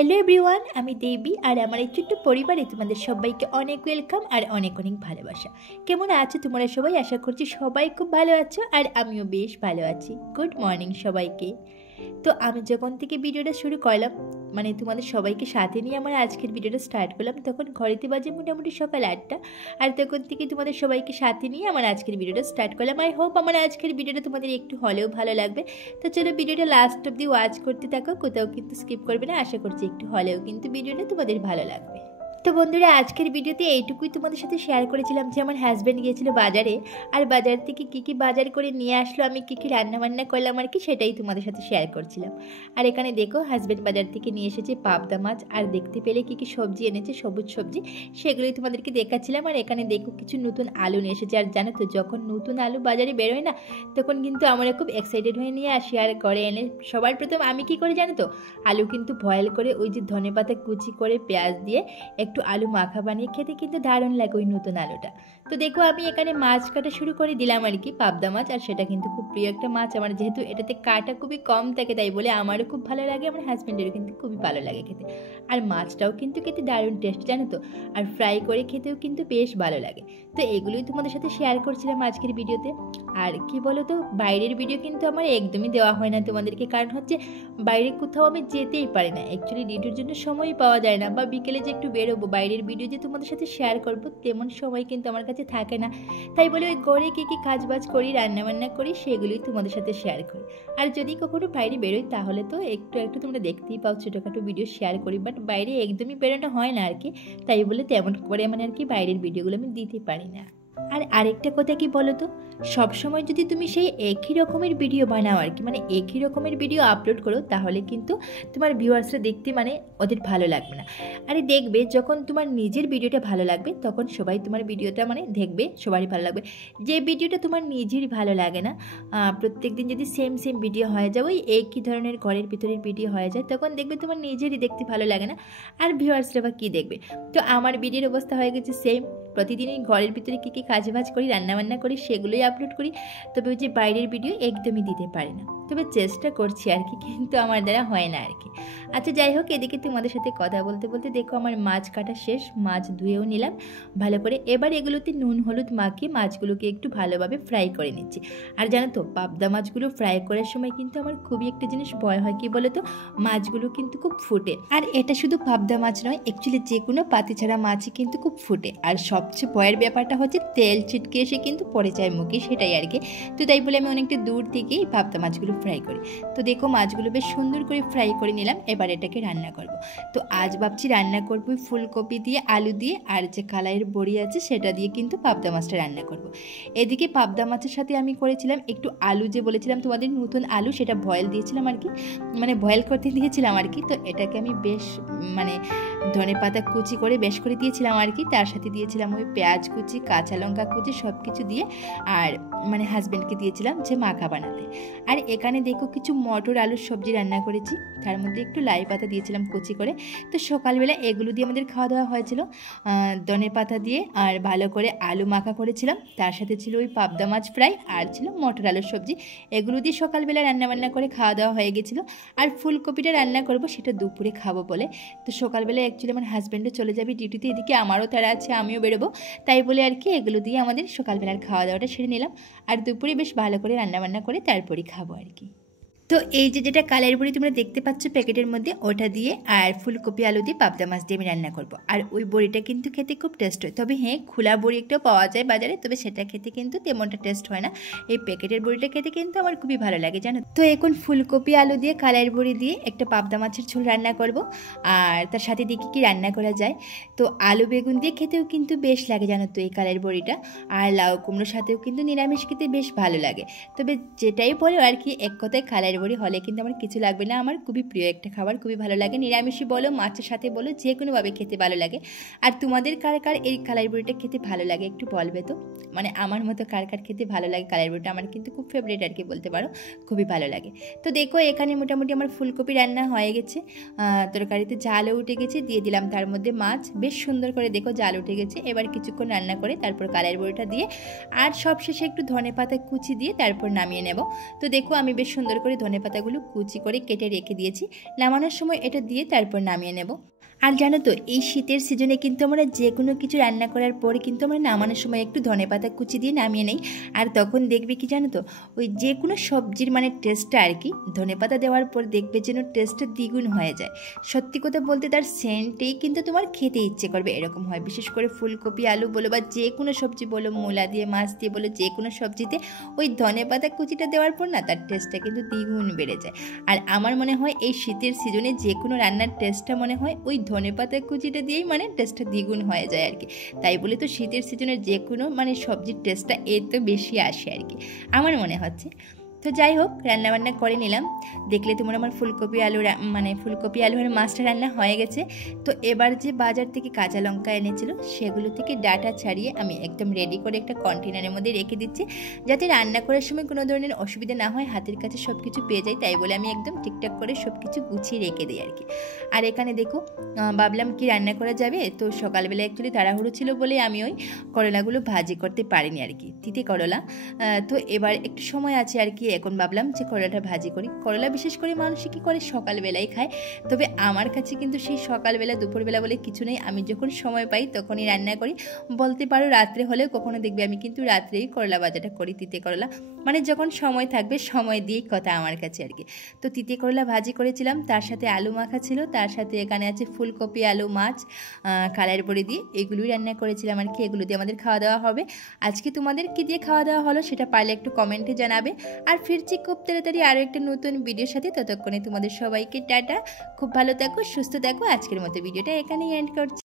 Hello everyone, আমি দেবী আর আমার এই ছোট্ট পরিবারে তোমাদের সবাইকে অনেক ওয়েলকাম আর অনেক অনেক ভালোবাসা। কেমন আছো তোমরা সবাই? আশা করছি সবাই খুব ভালো আছো আর আমিও বেশ ভালো আছি। গুড মর্নিং সবাইকে। তো আমি যখন থেকে ভিডিওটা শুরু করলাম, মানে তোমাদের সবাইকে সাথে নিয়ে আমার আজকের ভিডিওটা স্টার্ট করলাম, তখন ঘরেতে বাজে মোটামুটি সকাল 8টা। আর তখন থেকে তোমাদের সবাইকে সাথে নিয়ে আমার আজকের ভিডিওটা স্টার্ট করলাম। আই হোপ আমার আজকের ভিডিওটা তোমাদের একটু হলেও ভালো লাগবে। তো চলো ভিডিওটা লাস্ট অব্দি ওয়াচ করতে থাকো, কোথাও কিন্তু স্কিপ করবে না। আশা করছি একটু হলেও কিন্তু ভিডিওটা তোমাদের ভালো লাগবে। তো বন্ধুরা, আজকের ভিডিওতে এইটুকুই তোমাদের সাথে শেয়ার করেছিলাম যে আমার হাজব্যান্ড গিয়েছিল বাজারে, আর বাজার থেকে কী বাজার করে নিয়ে আসলো, আমি কী রান্নাবান্না করলাম আর কি সেটাই তোমাদের সাথে শেয়ার করছিলাম। আর এখানে দেখো হাজব্যান্ড বাজার থেকে নিয়ে এসেছে পাবদা মাছ, আর দেখতে পেলে কী সবজি এনেছে, সবুজ সবজি, সেগুলোই তোমাদেরকে দেখাচ্ছিলাম। আর এখানে দেখো কিছু নতুন আলু নিয়ে এসেছে। আর জানো তো, যখন নতুন আলু বাজারে বেরোয় না, তখন কিন্তু আমরা খুব এক্সাইটেড হয়ে নিয়ে আসি। আর ঘরে এনে সবার প্রথম আমি কী করে জানো তো, আলু কিন্তু বয়েল করে ওই যে ধনেপাতা কুচি করে পেঁয়াজ দিয়ে একটু আলু মাখা বানিয়ে খেতে কিন্তু দারুণ লাগে ওই নতুন আলুটা। তো দেখো আমি এখানে মাছ কাটা শুরু করে দিলাম আর কি, পাবদা মাছ। আর সেটা কিন্তু খুব প্রিয় একটা মাছ আমার, যেহেতু এটাতে কাটা খুবই কম থাকে তাই বলে আমারও খুব ভালো লাগে, আমার হাজব্যান্ডেরও কিন্তু খুবই ভালো লাগে খেতে। আর মাছটাও কিন্তু খেতে দারুণ টেস্ট জানো তো, আর ফ্রাই করে খেতেও কিন্তু বেশ ভালো লাগে। তো এগুলোই তোমাদের সাথে শেয়ার করছিলাম আজকের ভিডিওতে। আর কি বলো তো, বাইরের ভিডিও কিন্তু আমার একদমই দেওয়া হয় না তোমাদেরকে, কারণ হচ্ছে বাইরে কোথাও আমি যেতেই পারি না, অ্যাকচুয়ালি ডিউটির জন্য সময়ই পাওয়া যায় না, বা বিকেলে যে একটু বেরোবো বাইরের ভিডিও যে তোমাদের সাথে শেয়ার করবো তেমন সময় কিন্তু আমার কাছে থাকে না। তাই বলে ওই ঘরে কী কাজ বাজ করি, রান্নাবান্না করি, সেগুলোই তোমাদের সাথে শেয়ার করি। আর যদি কখনো বাইরে বেরোই তাহলে তো একটু একটু তোমরা দেখতেই পাও, ছোটোখাটো ভিডিও শেয়ার করি, বাট বাইরে একদমই বেরোনো হয় না আর কি। তাই বলে তেমন করে মানে আর কি বাইরের ভিডিওগুলো আমি দিতে পারি না। আর আরেকটা কথা কি বলো তো, সবসময় যদি তুমি সেই একই রকমের ভিডিও বানাও আর কি, মানে একই রকমের ভিডিও আপলোড করো, তাহলে কিন্তু তোমার ভিউয়ার্সরা দেখতে মানে ওদের ভালো লাগবে না। আরে দেখবে যখন তোমার নিজের ভিডিওটা ভালো লাগবে তখন সবাই তোমার ভিডিওটা মানে দেখবে, সবারই ভালো লাগবে। যে ভিডিওটা তোমার নিজেরই ভালো লাগে না, প্রত্যেক দিন যদি সেম ভিডিও হয়ে যায়, ওই একই ধরনের ঘরের ভিতরের ভিডিও হয়ে যায়, তখন দেখবে তোমার নিজেরই দেখতে ভালো লাগে না, আর ভিউয়ার্সরা বা কী দেখবে। তো আমার ভিডিওর অবস্থা হয়ে গেছে সেম। প্রতিদিনই ঘরের ভিতরে কী কাজবাজ করি, রান্নাবান্না করি, সেগুলোই আপলোড করি। তবে ওই যে বাইরের ভিডিও একদমই দিতে পারি না, তবে চেষ্টা করছি আর কি, কিন্তু আমার দ্বারা হয় না আর কি। আচ্ছা যাই হোক, এদিকে তোমাদের সাথে কথা বলতে বলতে দেখো আমার মাছ কাটা শেষ, মাছ ধুয়েও নিলাম ভালো করে। এবার এগুলোতে নুন হলুদ মাখিয়ে মাছগুলোকে একটু ভালোভাবে ফ্রাই করে নিচ্ছি। আর জানো তো, পাবদা মাছগুলো ফ্রাই করার সময় কিন্তু আমার খুবই একটা জিনিস ভয় হয়, কি বলো তো, মাছগুলো কিন্তু খুব ফুটে। আর এটা শুধু পাবদা মাছ নয়, অ্যাকচুয়ালি যে কোনো পাতি ছাড়া মাছই কিন্তু খুব ফুটে। আর সবচেয়ে ভয়ের ব্যাপারটা হচ্ছে তেল ছিটকে এসে কিন্তু পড়ে যায় মুখে, সেটাই আর কি। তো তাই বলে আমি অনেকটা দূর থেকেই পাবদা মাছগুলো ফ্রাই করি। তো দেখো মাছগুলো বেশ সুন্দর করে ফ্রাই করে নিলাম, এবার এটাকে রান্না করব। তো আজ ভাবছি রান্না করব ফুলকপি দিয়ে, আলু দিয়ে, আর যে কালাইয়ের বড়ি আছে সেটা দিয়ে কিন্তু পাবদা মাছটা রান্না করব। এদিকে পাবদা মাছের সাথে আমি করেছিলাম একটু আলু, যে বলেছিলাম তোমাদের নতুন আলু, সেটা বয়েল দিয়েছিলাম আর কি, মানে বয়েল করতে দিয়েছিলাম আর কি। তো এটাকে আমি বেশ মানে ধনেপাতা কুচি করে বেশ করে দিয়েছিলাম আর কি, তার সাথে দিয়েছিলাম ওই পেঁয়াজ কুচি, কাঁচা লঙ্কা কুচি, সব কিছু দিয়ে, আর মানে হাজব্যান্ডকে দিয়েছিলাম যে মাখা বানাতে। আর এখানে দেখো কিছু মটর আলুর সবজি রান্না করেছি, তার মধ্যে একটু লাই পাতা দিয়েছিলাম কুচি করে। তো সকালবেলা এগুলো দিয়ে আমাদের খাওয়া দাওয়া হয়েছিল, ধনেপাতা দিয়ে, আর ভালো করে আলু মাখা করেছিলাম, তার সাথে ছিল ওই পাবদা মাছ ফ্রাই, আর ছিল মটর আলুর সবজি। এগুলো দিয়ে সকালবেলা রান্নাবান্না করে খাওয়া দাওয়া হয়ে গেছিলো। আর ফুলকপিটা রান্না করব সেটা দুপুরে খাবো বলে। তো সকালবেলা অ্যাকচুয়ালি আমার হাজব্যান্ডও চলে যাবে ডিউটিতে, এদিকে আমারও তারা আছে, আমিও বেরোবো, তাই বলে আর কি এগুলো দিয়ে আমাদের সকালবেলার খাওয়া দাওয়াটা সেরে নিলাম। আর দুপুরে বেশ ভালো করে রান্নাবান্না করে তারপরই খাবো আর কি। তো এই যে যেটা কালার বড়ি তোমরা দেখতে পাচ্ছ প্যাকেটের মধ্যে, ওটা দিয়ে আর ফুলকপি আলু দিয়ে পাবদা মাছ দিয়ে আমি রান্না করব। আর ওই বড়িটা কিন্তু খেতে খুব টেস্ট হয়, তবে হ্যাঁ খোলা বড়ি একটাও পাওয়া যায় বাজারে, তবে সেটা খেতে কিন্তু তেমনটা টেস্ট হয় না। এই প্যাকেটের বড়িটা খেতে কিন্তু আমার খুবই ভালো লাগে জানো। তো এখন ফুলকপি আলু দিয়ে কালার বড়ি দিয়ে একটা পাবদা মাছের ঝোল রান্না করব। আর তার সাথে দেখি কি রান্না করা যায়। তো আলু বেগুন দিয়ে খেতেও কিন্তু বেশ লাগে জানো তো এই কালার বড়িটা, আর লাউ কুমড়োর সাথেও কিন্তু নিরামিষ খেতে বেশ ভালো লাগে। তবে যেটাই বলো আর কি, এক কথায় কালার বড়ি হলে কিন্তু আমার কিছু লাগবে না, আমার খুবই প্রিয় একটা খাবার, খুবই ভালো লাগে, নিরামিষই বলো মাছের সাথে বলো যে কোনোভাবে খেতে ভালো লাগে। আর তোমাদের কার কার এই কালাই বড়িটা খেতে ভালো লাগে একটু বলবে তো, মানে আমার মতো কার কার খেতে ভালো লাগে কালাই বড়িটা, আমার কিন্তু খুব ফেভারিট আর কি বলতে পারো, খুবই ভালো লাগে। তো দেখো এখানে মোটামুটি আমার ফুলকপি রান্না হয়ে গেছে, তরকারিতে জালও উঠে গেছে, দিয়ে দিলাম তার মধ্যে মাছ, বেশ সুন্দর করে দেখো জাল উঠে গেছে। এবার কিছুক্ষণ রান্না করে তারপর কালাই বড়িটা দিয়ে আর সবশেষে একটু ধনেপাতা কুচি দিয়ে তারপর নামিয়ে নেব। তো দেখো আমি বেশ সুন্দর করে ধনেপাতাগুলো কুচি করে কেটে রেখে দিয়েছি। নামানোর সময় এটা দিয়ে তারপর নামিয়ে নেব। আর জানো তো এই শীতের সিজনে কিন্তু আমরা যে কোনো কিছু রান্না করার পরে কিন্তু আমরা নামানোর সময় একটু ধনেপাতা কুচি দিয়ে নামিয়ে নেই। আর তখন দেখবে কি জানো তো, ওই যে কোনো সবজির মানে টেস্টটা আর কি ধনেপাতা দেওয়ার পর দেখবে যেন টেস্টটা দ্বিগুণ হয়ে যায়। সত্যি কথা বলতে তার সেন্টেই কিন্তু তোমার খেতে ইচ্ছে করবে, এরকম হয়। বিশেষ করে ফুলকপি, আলু বলো বা যে কোনো সবজি বলো, মূলা দিয়ে, মাছ দিয়ে বলো, যে কোনো সবজিতে ওই ধনেপাতা কুচিটা দেওয়ার পর না তার টেস্টটা কিন্তু দ্বিগুণ বেড়ে যায়। আর আমার মনে হয় এই শীতের সিজনে যে কোনো রান্নার টেস্টটা মনে হয় ওই ধনেপাতা কুচিটা দিয়েই মানে টেস্টটা দ্বিগুণ হয়ে যায় আর কি। তাই বলে তো শীতের সিজনে যে কোনো মানে সবজির টেস্টটা এত বেশি আসে আর কি, আমার মনে হচ্ছে। তো যাই হোক, রান্নাবান্না করে নিলাম। দেখলে তোমার আমার ফুলকপি আলু আর মাছটা রান্না হয়ে গেছে। তো এবার যে বাজার থেকে কাঁচা লঙ্কা এনেছিল সেগুলো থেকে ডাটা ছাড়িয়ে আমি একদম রেডি করে একটা কন্টেনারের মধ্যে রেখে দিচ্ছি, যাতে রান্না করার সময় কোনো ধরনের অসুবিধা না হয়, হাতের কাছে সব কিছু পেয়ে যাই। তাই বলে আমি একদম ঠিকঠাক করে সব কিছু গুছিয়ে রেখে দিই আর কি। আর এখানে দেখো, ভাবলাম কি রান্না করা যাবে, তো সকালবেলা অ্যাকচুয়ালি তাড়াহুড়ো ছিল বলে আমি ওই করলাগুলো ভাজি করতে পারিনি আর কি, তিতে করলা। তো এবার একটু সময় আছে আর কি, এখন ভাবলাম যে করলাটা ভাজি করি। করলা বিশেষ করে মানুষ কী করে সকালবেলায় খায়, তবে আমার কাছে কিন্তু সেই সকালবেলা দুপুরবেলা বলে কিছু নেই। আমি যখন সময় পাই তখনই রান্না করি। বলতে পারো রাত্রে হলেও কখনো দেখবে আমি কিন্তু রাত্রেই করলা ভাজাটা করি, তিতে করলা। মানে যখন সময় থাকবে সময় দিয়েই কথা আমার কাছে আর কি। তো তিতে করলা ভাজি করেছিলাম, তার সাথে আলু মাখা ছিল, তার সাথে এখানে আছে ফুলকপি, আলু, মাছ, কালার বড়ি দিয়ে এগুলোই রান্না করেছিলাম আর কি। এগুলো দিয়ে আমাদের খাওয়া দাওয়া হবে আজকে। তোমাদের কী দিয়ে খাওয়া দাওয়া হলো সেটা পারলে একটু কমেন্টে জানাবে। আর ফিরছি খুব তাড়াতাড়ি আরও একটা নতুন ভিডিওর সাথে। ততক্ষণে তোমাদের সবাইকে টাটা, খুব ভালো থাকো, সুস্থ থাকো। আজকের মতো ভিডিওটা এখানেই এন্ড করছি।